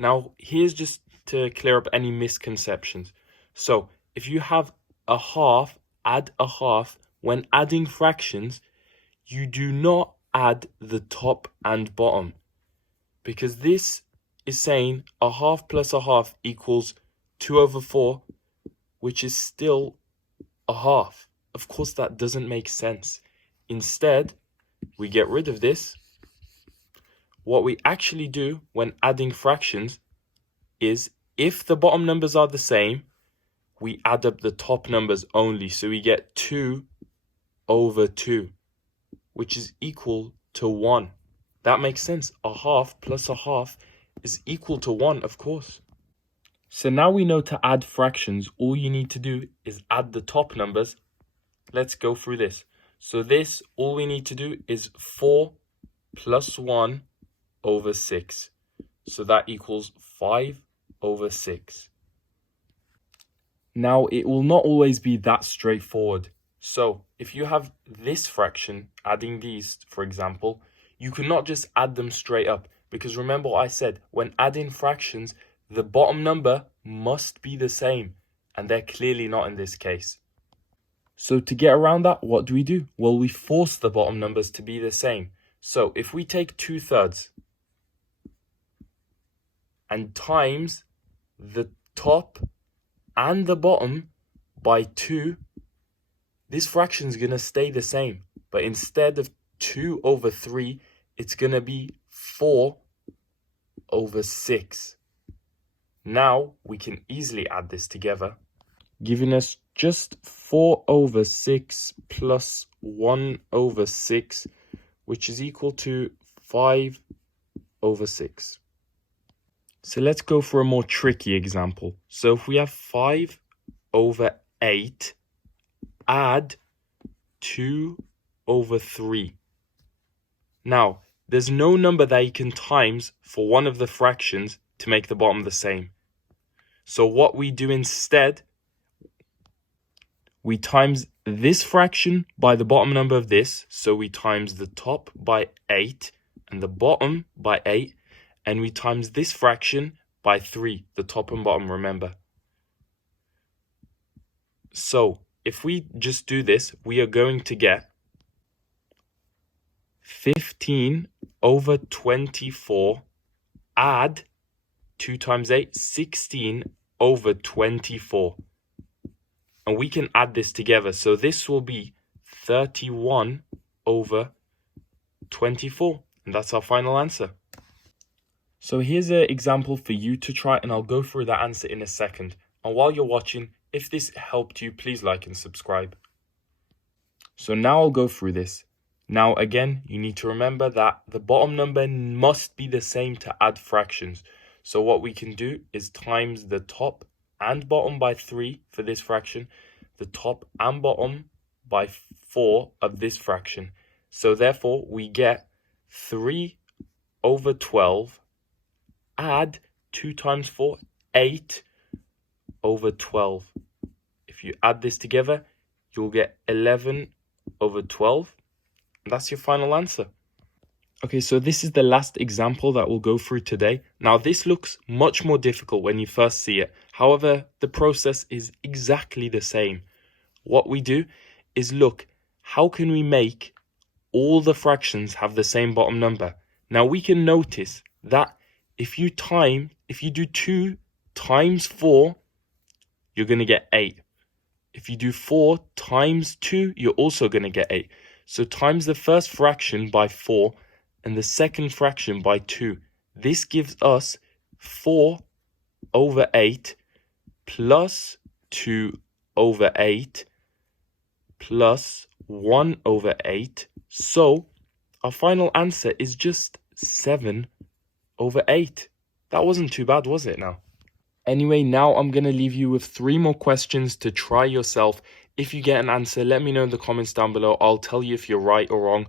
Now, here's just to clear up any misconceptions. So, if you have a half, add a half. When adding fractions, you do not add the top and bottom, because this is saying a half plus a half equals 2/4, which is still a half. Of course, that doesn't make sense. Instead, we get rid of this. What we actually do when adding fractions is, if the bottom numbers are the same, we add up the top numbers only. So we get 2/2, which is equal to 1. That makes sense. A half plus a half is equal to 1, of course. So now we know to add fractions, all you need to do is add the top numbers. Let's go through this. So this, all we need to do is 4 plus 1/6. So that equals 5/6. Now, it will not always be that straightforward. So if you have this fraction, adding these, for example, you cannot just add them straight up, because remember what I said, when adding fractions, the bottom number must be the same, and they're clearly not in this case. So to get around that, what do? Well, we force the bottom numbers to be the same. So if we take 2/3 and times the top and the bottom by 2, this fraction is going to stay the same. But instead of 2/3, it's going to be 4/6. Now we can easily add this together, giving us just 4/6 plus 1/6, which is equal to 5/6. So let's go for a more tricky example. So if we have 5/8, add 2/3. Now, there's no number that you can times for one of the fractions to make the bottom the same. So what we do instead, we times this fraction by the bottom number of this. So we times the top by 8 and the bottom by 8. And we times this fraction by 3, the top and bottom, remember. So if we just do this, we are going to get 15/24, add 2 times 8, 16/24. And we can add this together. So this will be 31/24. And that's our final answer. So here's an example for you to try, and I'll go through that answer in a second. And while you're watching, if this helped you, please like and subscribe. So now I'll go through this. Now again, you need to remember that the bottom number must be the same to add fractions. So what we can do is times the top and bottom by 3 for this fraction, the top and bottom by 4 of this fraction. So therefore, we get 3/12, add 2 times 4, 8/12. If you add this together, you'll get 11/12. And that's your final answer. Okay, so this is the last example that we'll go through today. Now, this looks much more difficult when you first see it. However, the process is exactly the same. What we do is look, how can we make all the fractions have the same bottom number? Now, we can notice that if you do 2 times 4, you're going to get 8. If you do 4 times 2, you're also going to get 8. So times the first fraction by 4 and the second fraction by 2. This gives us 4/8 plus 2/8 plus 1/8. So our final answer is just 7/8. That wasn't too bad, was it now? Anyway, now I'm going to leave you with 3 more questions to try yourself. If you get an answer, let me know in the comments down below. I'll tell you if you're right or wrong.